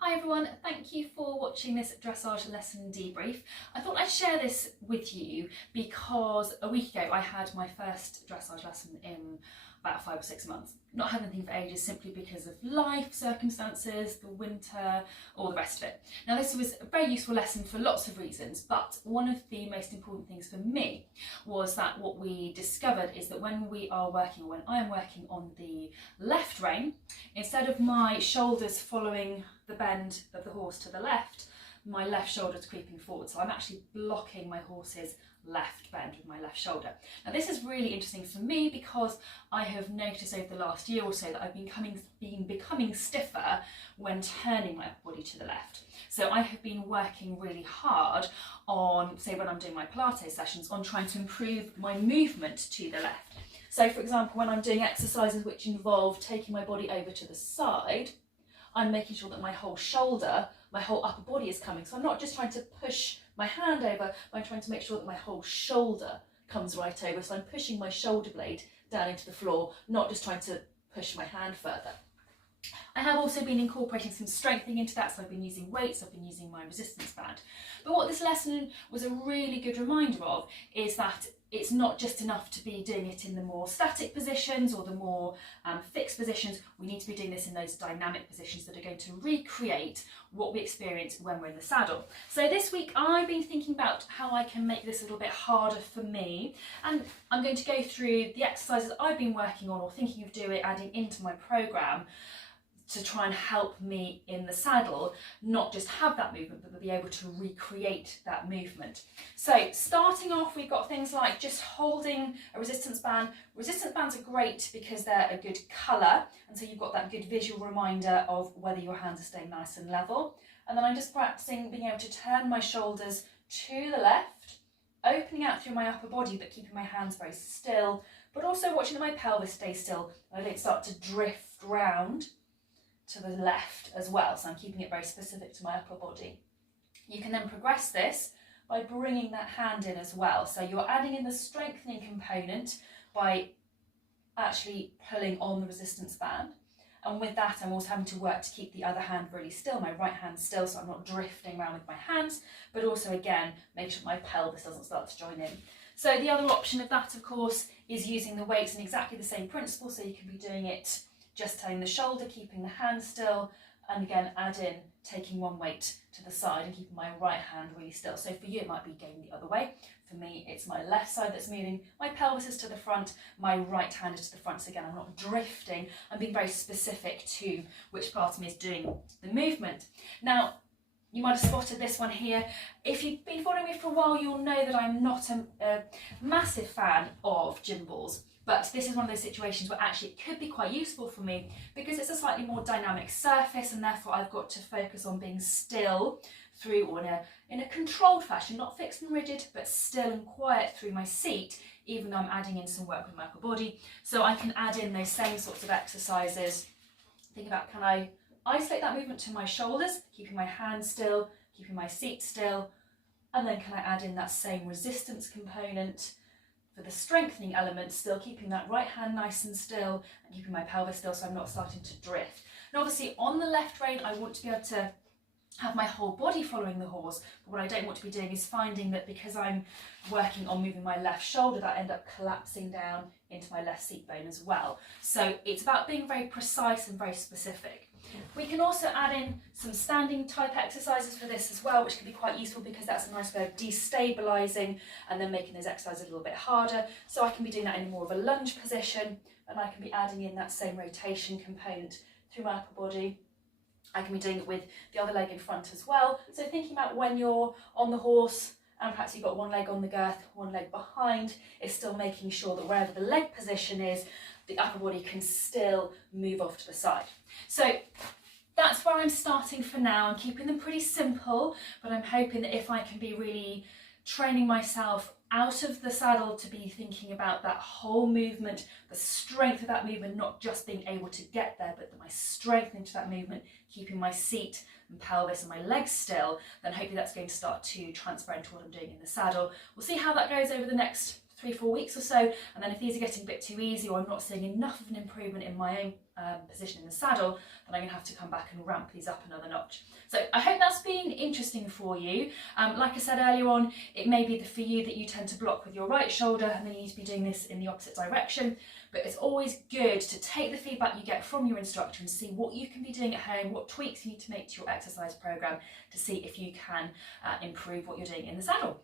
Hi everyone, thank you for watching this dressage lesson debrief. I thought I'd share this with you because a week ago I had my first dressage lesson in about 5 or 6 months. Not had anything for ages simply because of life circumstances, the winter, all the rest of it. Now this was a very useful lesson for lots of reasons, but one of the most important things for me was that what we discovered is that when I am working on the left rein, instead of my shoulders following the bend of the horse to the left, my left shoulder is creeping forward. So I'm actually blocking my horse's left bend with my left shoulder. Now this is really interesting for me because I have noticed over the last year or so that I've been becoming stiffer when turning my upper body to the left. So I have been working really hard on, say when I'm doing my Pilates sessions, on trying to improve my movement to the left. So for example, when I'm doing exercises which involve taking my body over to the side, I'm making sure that my whole shoulder, my whole upper body is coming. So I'm not just trying to push my hand over, but I'm trying to make sure that my whole shoulder comes right over. So I'm pushing my shoulder blade down into the floor, not just trying to push my hand further. I have also been incorporating some strengthening into that, so I've been using weights, I've been using my resistance band. But what this lesson was a really good reminder of is that it's not just enough to be doing it in the more static positions or the more fixed positions. We need to be doing this in those dynamic positions that are going to recreate what we experience when we're in the saddle. So this week I've been thinking about how I can make this a little bit harder for me, and I'm going to go through the exercises I've been working on or thinking of doing, adding into my programme, to try and help me in the saddle, not just have that movement, but be able to recreate that movement. So starting off, we've got things like just holding a resistance band. Resistance bands are great because they're a good colour, and so you've got that good visual reminder of whether your hands are staying nice and level. And then I'm just practicing being able to turn my shoulders to the left, opening out through my upper body, but keeping my hands very still, but also watching that my pelvis stays still and I don't start to drift round to the left as well, so I'm keeping it very specific to my upper body. You can then progress this by bringing that hand in as well, so you're adding in the strengthening component by actually pulling on the resistance band, and with that I'm also having to work to keep the other hand really still, my right hand still, so I'm not drifting around with my hands, but also again make sure my pelvis doesn't start to join in. So the other option of that of course is using the weights in exactly the same principle, so you can be doing it just turning the shoulder, keeping the hand still, and again add in taking one weight to the side and keeping my right hand really still. So for you it might be going the other way. For me it's my left side that's moving, my pelvis is to the front, my right hand is to the front. So again I'm not drifting, I'm being very specific to which part of me is doing the movement. Now you might have spotted this one here. If you've been following me for a while you'll know that I'm not a massive fan of gym balls. But this is one of those situations where actually it could be quite useful for me because it's a slightly more dynamic surface, and therefore I've got to focus on being still through, or in a controlled fashion, not fixed and rigid, but still and quiet through my seat, even though I'm adding in some work with my upper body. So I can add in those same sorts of exercises. Think about, can I isolate that movement to my shoulders, keeping my hands still, keeping my seat still, and then can I add in that same resistance component for the strengthening element, still keeping that right hand nice and still and keeping my pelvis still so I'm not starting to drift. And obviously on the left rein I want to be able to have my whole body following the horse, but what I don't want to be doing is finding that because I'm working on moving my left shoulder that I end up collapsing down into my left seat bone as well. So it's about being very precise and very specific. We can also add in some standing type exercises for this as well, which can be quite useful because that's a nice way of destabilising and then making those exercises a little bit harder. So I can be doing that in more of a lunge position, and I can be adding in that same rotation component through my upper body. I can be doing it with the other leg in front as well. So thinking about when you're on the horse and perhaps you've got one leg on the girth, one leg behind, is still making sure that wherever the leg position is, the upper body can still move off to the side. So that's where I'm starting for now. I'm keeping them pretty simple, but I'm hoping that if I can be really training myself out of the saddle to be thinking about that whole movement, the strength of that movement, not just being able to get there, but my strength into that movement, keeping my seat and pelvis and my legs still, then hopefully that's going to start to transfer into what I'm doing in the saddle. We'll see how that goes over the next 3-4 weeks or so, and then if these are getting a bit too easy or I'm not seeing enough of an improvement in my own position in the saddle, then I'm going to have to come back and ramp these up another notch. So I hope that's been interesting for you. Like I said earlier on, it may be for you that you tend to block with your right shoulder and then you need to be doing this in the opposite direction, but it's always good to take the feedback you get from your instructor and see what you can be doing at home, what tweaks you need to make to your exercise program to see if you can improve what you're doing in the saddle.